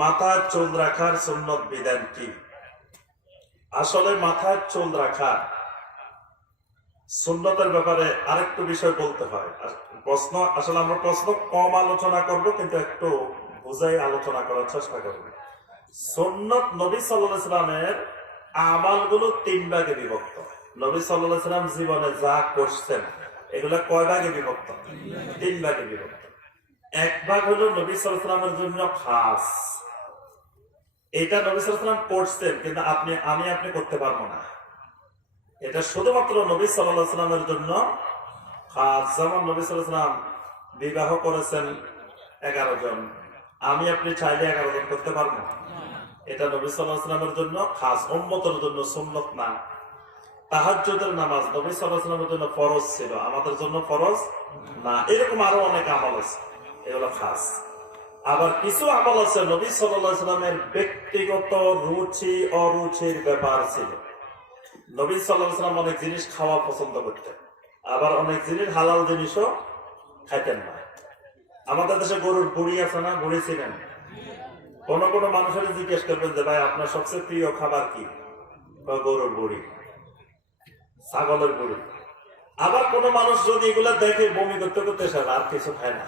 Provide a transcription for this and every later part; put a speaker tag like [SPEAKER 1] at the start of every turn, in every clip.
[SPEAKER 1] মাথার চুল রাখার সুন্নত বিধান কি? আসলে মাথার চুল রাখা সুন্নতের ব্যাপারে আরেকটু বিষয় বলতে হয়। প্রশ্ন, আসলে আমরা প্রশ্ন কম আলোচনা করব, কিন্তু একটু বুঝাই আলোচনা করার চেষ্টা করব। সুন্নত নবী সাল্লাহ সাল্লামের আমালগুলো তিন ভাগে বিভক্ত। নবী সাল্লাহ সাল্লাম জীবনে যা করছেন, এগুলো কয় ভাগে বিভক্ত? তিন ভাগে বিভক্ত। এক ভাগ হলো নবী সাল্লামের জন্য খাস। এটা নবী সাল্লাম করছেন কিন্তু আপনি, আমি আপনি করতে পারব না। এটা শুধুমাত্র নবী সাল্লামের জন্য খাস। যেমন নবী সাল্লাম বিবাহ করেছেন এগারো জন। আমি আপনি চাইলে এগারো জন করতে পারব। এটা নবী সাল্লাহ সাল্লামের জন্য খাস। উম্মতের জন্য সুন্নত না। তাহাজ্জুদের নামাজ নবী সাল্লাহ সাল্লামের জন্য ফরজ ছিল। আমাদের জন্য ফরজ না। এরকম আরও অনেক আমল আছে। এগুলো খাস। আবার কিছু আমল আছে, নবী সাল্লামের ব্যক্তিগত রুচি, অরুচির ব্যাপার ছিল। নবী সাল্লাম অনেক জিনিস খাওয়া পছন্দ করতেন। আবার অনেক জিনিস হালাল জিনিসও খাইতেন না। আমাদের দেশে গরুর বুড়ি আছে না, বুড়ি ছিলেন কোন কোন মানুষের জিজ্ঞেস করবেন যে, ভাই, আপনার সবচেয়ে প্রিয় খাবার কি? গরুর বুড়ি। ছাগলের বুড়ি। আবার কোন মানুষ যদি এগুলা দেখে বমি করতে করতে আর কিছু খায় না।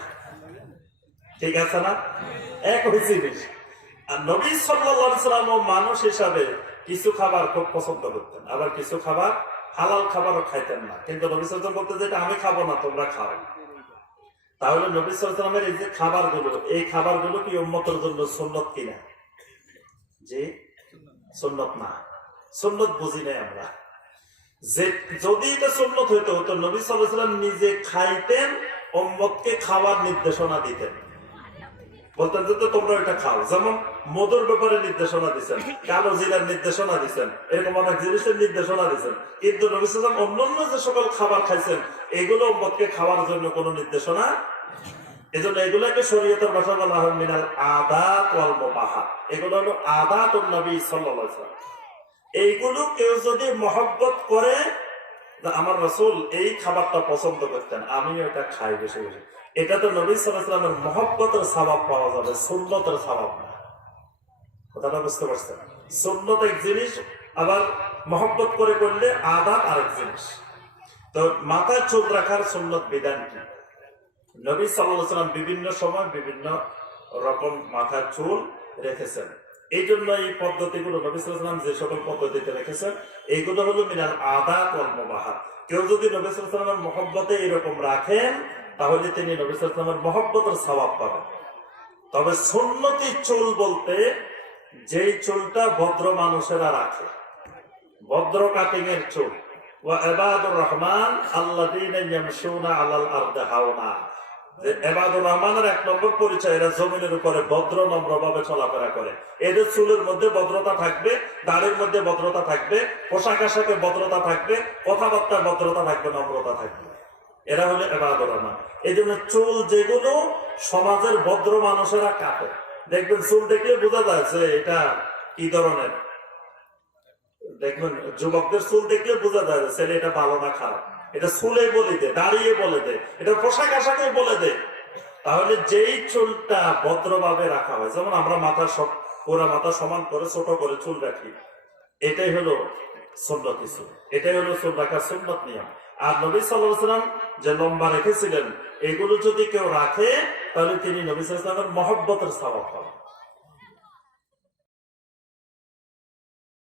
[SPEAKER 1] ঠিক আছে না? এক হয়েছে জিনিস আর নবী সাল্লাম মানুষ হিসাবে কিছু খাবার খুব পছন্দ করতেন। আবার কিছু খাবার হালাল খাবারও খাইতেন না। কিন্তু নবী সাল্লাম বলতে যেটা আমি খাব না, তোমরা খাও। তাহলে নবী সাল্লামের এই যে খাবারগুলো, এই খাবারগুলো কি উন্মতের জন্য সুন্নত কিনা? যে সুন্নত না। সুন্নত বুঝি নাই আমরা। যে, যদি এটা সুন্নত হইতো, তো নবী সাল্লাম নিজে খাইতেন, উম্মতকে খাওয়ার নির্দেশনা দিতেন। বলতেন যে তোমরা এটা খাও। যেমন মধুর ব্যাপারে নির্দেশনা দিচ্ছেন কালো জিরার নির্দেশনা দিচ্ছেন এরকম অনেক জিনিসের নির্দেশনা দিচ্ছেন কিন্তু সাল্লাম অন্যান্য যে সকল খাবার খাইছেন, এগুলো উম্মতকে খাওয়ার জন্য কোনো নির্দেশনা এগুলো কেউ যদি মহব্বত করে আমার রসুল এই খাবারটা পছন্দ করতেন, আমিও এটা খাই বেশি বেশি। এটা তো নবী সাল্লামের মহব্বতের স্বভাব পাওয়া যাবে, সুন্নতের স্বভাব না। কথাটা বুঝতে পারছেন? সুন্নত এক জিনিস, আবার মহব্বত করে করলে আদাত আরেক জিনিস। তো মাথায় চুল রাখার সুন্নত বিধান কি? নবী সাল্লাম বিভিন্ন সময় বিভিন্ন রকম মাথার চুল রেখেছেন। এই জন্য এই পদ্ধতিগুলো নবী সাল্লাম যে সকল পদ্ধতিতে রেখেছেন এইগুলো হলো মিনাল আদাত ওয়াল মুবাহাত। কেউ যদি নবী সাল্লামের মহব্বতে এরকম রাখেন, তাহলে তিনি নবী সাল্লামের মহব্বতের স্বভাব পাবেন। তবে সুন্নতি চুল বলতে যেই চুলটা ভদ্র মানুষেরা রাখে, ভদ্র কাটিং এর চুল। ও এবাদুর রহমান আল্লাহ আলাল আরদে হাওনা এরা কথাবার্তার ভদ্রতা থাকবে নম্রতা থাকবে। এরা হলো এবাদুর রহমান। এই জন্য চুল যেগুলো সমাজের ভদ্র মানুষেরা কাটে দেখবেন চুল দেখলে বোঝা যায় যে এটা কি ধরনের। দেখবেন যুবকদের চুল দেখলে বোঝা যায় ছেলে এটা ভালো না খারাপ। এটা চুলে বলে দে, দাঁড়িয়ে বলে দে, এটা পোশাক আশাকে বলে দে। তাহলে যেই চুলটা ভদ্রভাবে রাখা হয়, যেমন আমরা মাথা সব পুরা মাথা সমান করে, ছোট করে চুল রাখি, এটাই হলো সুন্নত কিছু। এটাই হলো চুল রাখার সুন্নত নিয়ম। আর নবী সাল্লাম যে লম্বা রেখেছিলেন, এগুলো যদি কেউ রাখে, তাহলে তিনি নবী সাল্লামের মহব্বতের স্বভাব